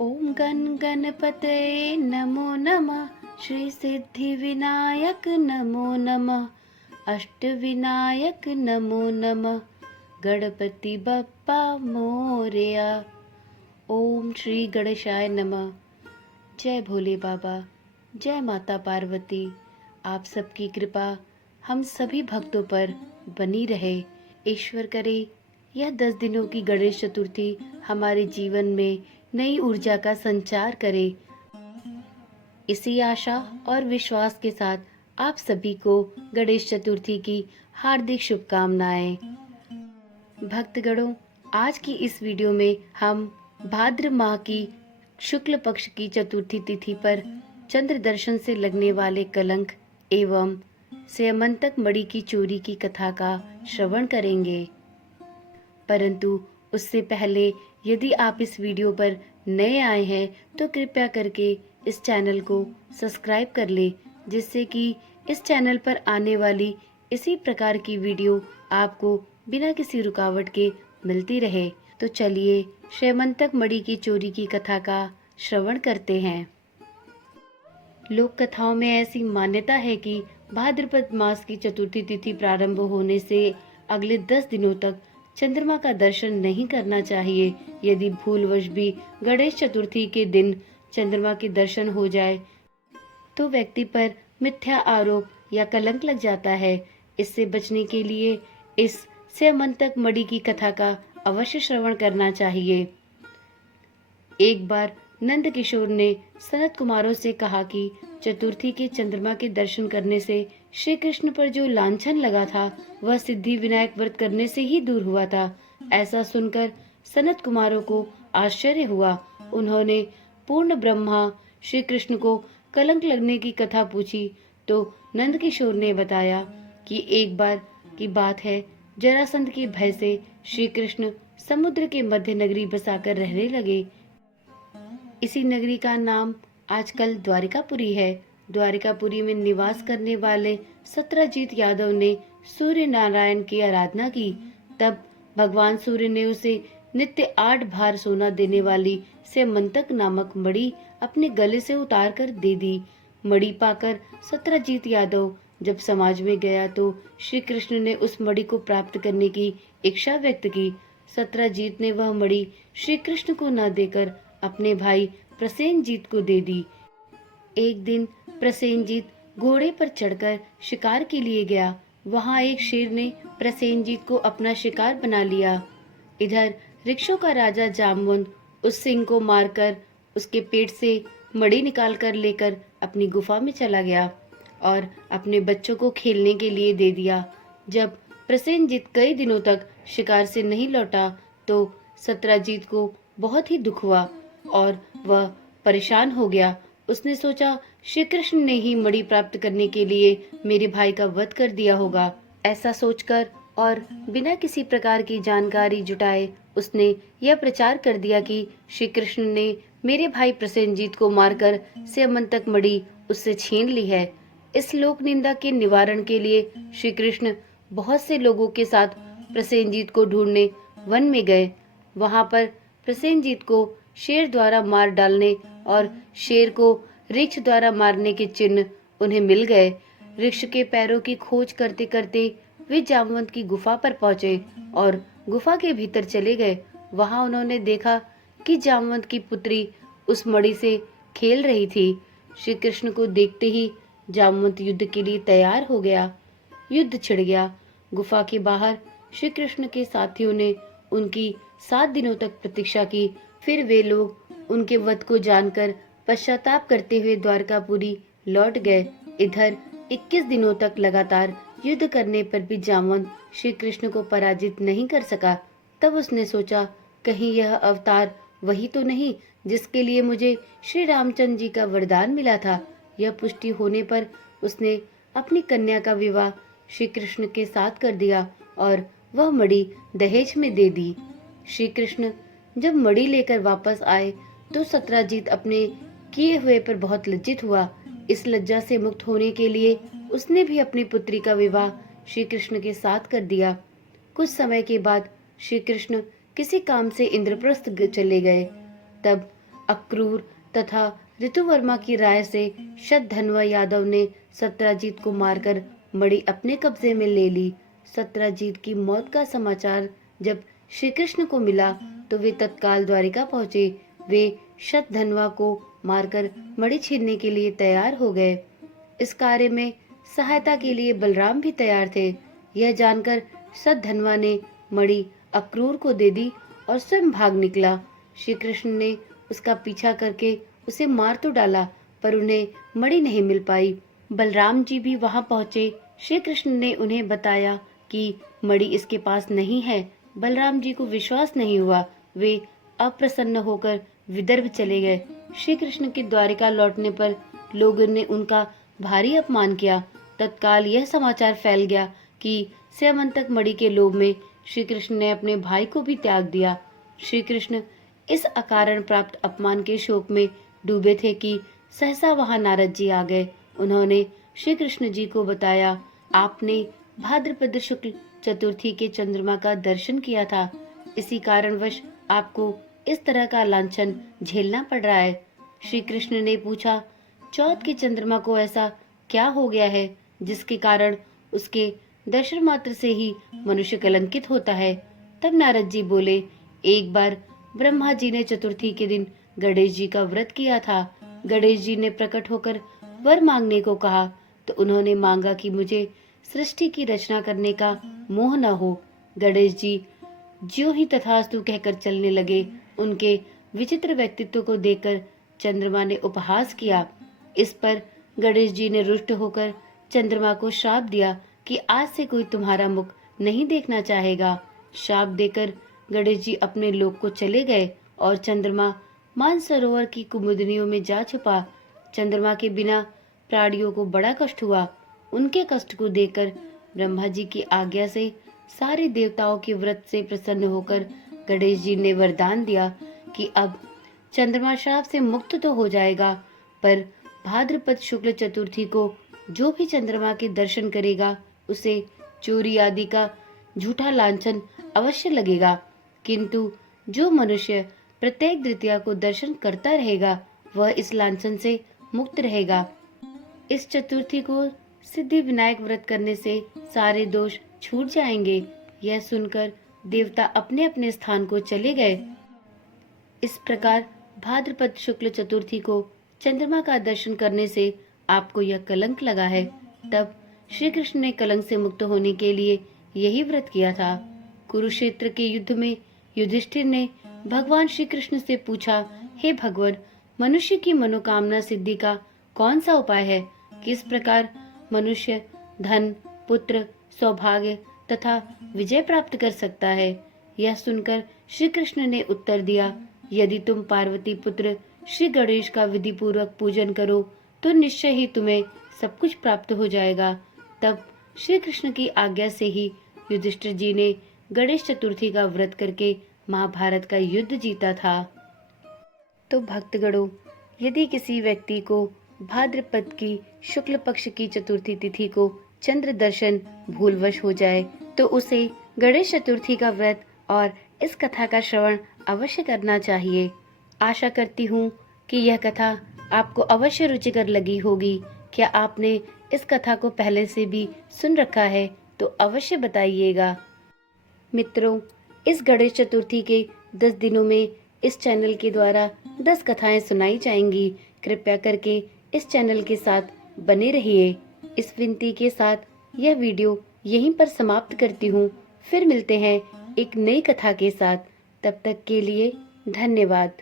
ओम गण गणपतये नमो नमः। श्री सिद्धि विनायक नमो नमः। अष्टविनायक नमो नमः। गणपति बप्पा मोरया। ओम श्री गणेशाय नमः। जय भोले बाबा, जय माता पार्वती। आप सबकी कृपा हम सभी भक्तों पर बनी रहे। ईश्वर करे यह 10 दिनों की गणेश चतुर्थी हमारे जीवन में नई ऊर्जा का संचार करे। इसी आशा और विश्वास के साथ आप सभी को गणेश चतुर्थी की हार्दिक शुभकामनाएं। भक्तगणों, आज की इस वीडियो में हम भाद्र माह की शुक्ल पक्ष की चतुर्थी तिथि पर चंद्र दर्शन से लगने वाले कलंक एवं स्यमंतक मणि की चोरी की कथा का श्रवण करेंगे। परंतु उससे पहले यदि आप इस वीडियो पर नए आए हैं तो कृपया करके इस चैनल को सब्सक्राइब कर ले, जिससे कि इस चैनल पर आने वाली इसी प्रकार की वीडियो आपको बिना किसी रुकावट के मिलती रहे। तो चलिए स्यमंतक मणि की चोरी की कथा का श्रवण करते हैं। लोक कथाओं में ऐसी मान्यता है कि भाद्रपद मास की चतुर्थी तिथि प्रारंभ होने से अगले 10 दिनों तक चंद्रमा का दर्शन नहीं करना चाहिए। यदि भूलवश भी गणेश चतुर्थी के दिन चंद्रमा के दर्शन हो जाए तो व्यक्ति पर मिथ्या आरोप या कलंक लग जाता है। इससे बचने के लिए इस स्यमंतक मणि की कथा का अवश्य श्रवण करना चाहिए। एक बार नंद किशोर ने सनत कुमारों से कहा कि चतुर्थी के चंद्रमा के दर्शन करने से श्री कृष्ण पर जो लांछन लगा था वह सिद्धि विनायक व्रत करने से ही दूर हुआ था। ऐसा सुनकर सनत कुमारों को आश्चर्य हुआ। उन्होंने पूर्ण ब्रह्मा श्री कृष्ण को कलंक लगने की कथा पूछी तो नंद किशोर ने बताया कि एक बार की बात है, जरासंध के भय से श्री कृष्ण समुद्र के मध्य नगरी बसाकर रहने लगे। इसी नगरी का नाम आजकल द्वारिकापुरी है। द्वारिकापुरी में निवास करने वाले सत्रजीत यादव ने सूर्य नारायण की आराधना की। तब भगवान सूर्य ने उसे नित्य 8 भार सोना देने वाली स्यमंतक नामक मणि अपने गले से उतार कर दे दी। मणि पाकर सत्रजीत यादव जब समाज में गया तो श्री कृष्ण ने उस मणि को प्राप्त करने की इच्छा व्यक्त की। सत्रजीत ने वह मणि श्री कृष्ण को न देकर अपने भाई प्रसेनजीत को दे दी। एक दिन प्रसेनजीत घोड़े पर चढ़कर शिकार के लिए गया। वहां एक शेर ने प्रसेनजीत को अपना शिकार बना लिया। इधर वृक्षों का राजा जामवंत उस सिंह को मारकर उसके पेट से मणि निकाल कर लेकर अपनी गुफा में चला गया और अपने बच्चों को खेलने के लिए दे दिया। जब प्रसेनजीत कई दिनों तक शिकार से नहीं लौटा तो सत्रजीत को बहुत ही दुख हुआ और वह परेशान हो गया। उसने सोचा श्री कृष्ण ने ही मणि प्राप्त करने के लिए मेरे भाई का वध कर दिया होगा। ऐसा सोचकर और बिना किसी प्रकार की जानकारी जुटाए उसने यह प्रचार कर दिया कि श्री कृष्ण ने मेरे भाई प्रसेनजीत को मारकर स्यमंतक मणि उससे छीन ली है। इस लोक निंदा के निवारण के लिए श्री कृष्ण बहुत से लोगों के साथ प्रसेनजीत को ढूंढने वन में गए। वहां पर प्रसेनजीत को शेर द्वारा मार डालने और शेर को ऋक्ष द्वारा मारने के चिन्ह उन्हें मिल गए। ऋक्ष के पैरों की खोज करते करते वे जामवंत की गुफा पर पहुंचे और गुफा के भीतर चले गए। वहां उन्होंने देखा कि जामवंत की पुत्री उस मणि से खेल रही थी। श्री कृष्ण को देखते ही जामवंत युद्ध के लिए तैयार हो गया। युद्ध छिड़ गया। गुफा के बाहर श्री कृष्ण के साथियों ने उनकी 7 दिनों तक प्रतीक्षा की। फिर वे लोग उनके वध को जानकर पश्चाताप करते हुए द्वारकापुरी लौट गए। इधर 21 दिनों तक लगातार युद्ध करने पर भी जामवंत श्री कृष्ण को पराजित नहीं कर सका। तब उसने सोचा, कहीं यह अवतार वही तो नहीं जिसके लिए मुझे श्री रामचंद्र जी का वरदान मिला था। यह पुष्टि होने पर उसने अपनी कन्या का विवाह श्री कृष्ण के साथ कर दिया और वह मणि दहेज में दे दी। श्री कृष्ण जब मणि लेकर वापस आए तो सत्रजीत अपने किए हुए पर बहुत लज्जित हुआ। इस लज्जा से मुक्त होने के लिए उसने भी अपनी पुत्री का विवाह श्री कृष्ण के साथ कर दिया। कुछ समय के बाद श्री कृष्ण किसी काम से इंद्रप्रस्थ चले गए। तब अक्रूर तथा ऋतुवर्मा की राय से शतधन्वा यादव ने सत्राजीत को मारकर मणि अपने कब्जे में ले ली। सत्राजीत की मौत का समाचार जब श्री कृष्ण को मिला तो वे तत्काल द्वारिका पहुँचे। वे शतधन्वा को मारकर मणि छीनने के लिए तैयार हो गए। इस कार्य में सहायता के लिए बलराम भी तैयार थे। यह जानकर शतधन्वा ने मणि अक्रूर को दे दी और स्वयं भाग निकला। श्री कृष्ण ने उसका पीछा करके उसे मार तो डाला, पर उन्हें मणि नहीं मिल पाई। बलराम जी भी वहां पहुंचे। श्री कृष्ण ने उन्हें बताया कि मणि इसके पास नहीं है। बलराम जी को विश्वास नहीं हुआ। वे अप्रसन्न होकर विदर्भ चले गए। श्री कृष्ण के द्वारिका लौटने पर लोगों ने उनका भारी अपमान किया। तत्काल यह समाचार फैल गया कि स्यमंतक मणि के लोभ में श्री कृष्ण ने अपने भाई को भी त्याग दिया। श्री कृष्ण इस अकारण प्राप्त अपमान के शोक में डूबे थे कि सहसा वहां नारद जी आ गए। उन्होंने श्री कृष्ण जी को बताया, आपने भाद्रपद शुक्ल चतुर्थी के चंद्रमा का दर्शन किया था, इसी कारणवश आपको इस तरह का लांछन झेलना पड़ रहा है। श्री कृष्ण ने पूछा, चौथ के चंद्रमा को ऐसा क्या हो गया है जिसके कारण उसके दर्शन मात्र से ही मनुष्य कलंकित होता है। तब नारद जी बोले, एक बार ब्रह्मा जी ने चतुर्थी के दिन गणेश जी का व्रत किया था। गणेश जी ने प्रकट होकर वर मांगने को कहा तो उन्होंने मांगा कि मुझे सृष्टि की रचना करने का मोह न हो। गणेश जी ज्यों ही तथास्तु कहकर चलने लगे। उनके विचित्र व्यक्तित्व को देखकर चंद्रमा ने उपहास किया। इस पर गणेश जी ने रुष्ट होकर चंद्रमा को श्राप दिया कि आज से कोई तुम्हारा मुख नहीं देखना चाहेगा। श्राप देकर गणेश जी अपने लोक को चले गए और चंद्रमा मानसरोवर की कुमुदनियों में जा छुपा। चंद्रमा के बिना प्राणियों को बड़ा कष्ट हुआ। उनके कष्ट को देखकर ब्रह्मा जी की आज्ञा से सारे देवताओं के व्रत से प्रसन्न होकर गणेश जी ने वरदान दिया कि अब चंद्रमा श्राप से मुक्त तो हो जाएगा, पर भाद्रपद शुक्ल चतुर्थी को जो भी चंद्रमा के दर्शन करेगा उसे चोरी आदि का झूठा लांछन अवश्य लगेगा, किंतु जो मनुष्य प्रत्येक द्वितीया को दर्शन करता रहेगा वह इस लांछन से मुक्त रहेगा। इस चतुर्थी को सिद्धि विनायक व्रत करने से सारे दोष छूट जाएंगे। यह सुनकर देवता अपने अपने स्थान को चले गए। इस प्रकार भाद्रपद शुक्ल चतुर्थी को चंद्रमा का दर्शन करने से आपको यह कलंक लगा है। तब श्री कृष्ण ने कलंक से मुक्त होने के लिए यही व्रत किया था। कुरुक्षेत्र के युद्ध में युधिष्ठिर ने भगवान श्री कृष्ण से पूछा, हे भगवान, मनुष्य की मनोकामना सिद्धि का कौन सा उपाय है? किस प्रकार मनुष्य धन, पुत्र, सौभाग्य तथा विजय प्राप्त कर सकता है? यह सुनकर श्री कृष्ण ने उत्तर दिया, यदि तुम पार्वती पुत्र श्री गणेश का विधि पूर्वक पूजन करो तो निश्चय ही तुम्हें सब कुछ प्राप्त हो जाएगा। तब श्री कृष्ण की आज्ञा से ही युधिष्ठिर जी ने गणेश चतुर्थी का व्रत करके महाभारत का युद्ध जीता था। तो भक्तगणों, यदि किसी व्यक्ति को भाद्रपद की शुक्ल पक्ष की चतुर्थी तिथि को चंद्र दर्शन भूलवश हो जाए तो उसे गणेश चतुर्थी का व्रत और इस कथा का श्रवण अवश्य करना चाहिए। आशा करती हूँ कि यह कथा आपको अवश्य रुचिकर लगी होगी। क्या आपने इस कथा को पहले से भी सुन रखा है तो अवश्य बताइएगा। मित्रों, इस गणेश चतुर्थी के 10 दिनों में इस चैनल के द्वारा 10 कथाएं सुनाई जाएंगी। कृपया करके इस चैनल के साथ बने रहिए। इस विनती के साथ यह वीडियो यहीं पर समाप्त करती हूँ। फिर मिलते हैं एक नई कथा के साथ। तब तक के लिए धन्यवाद।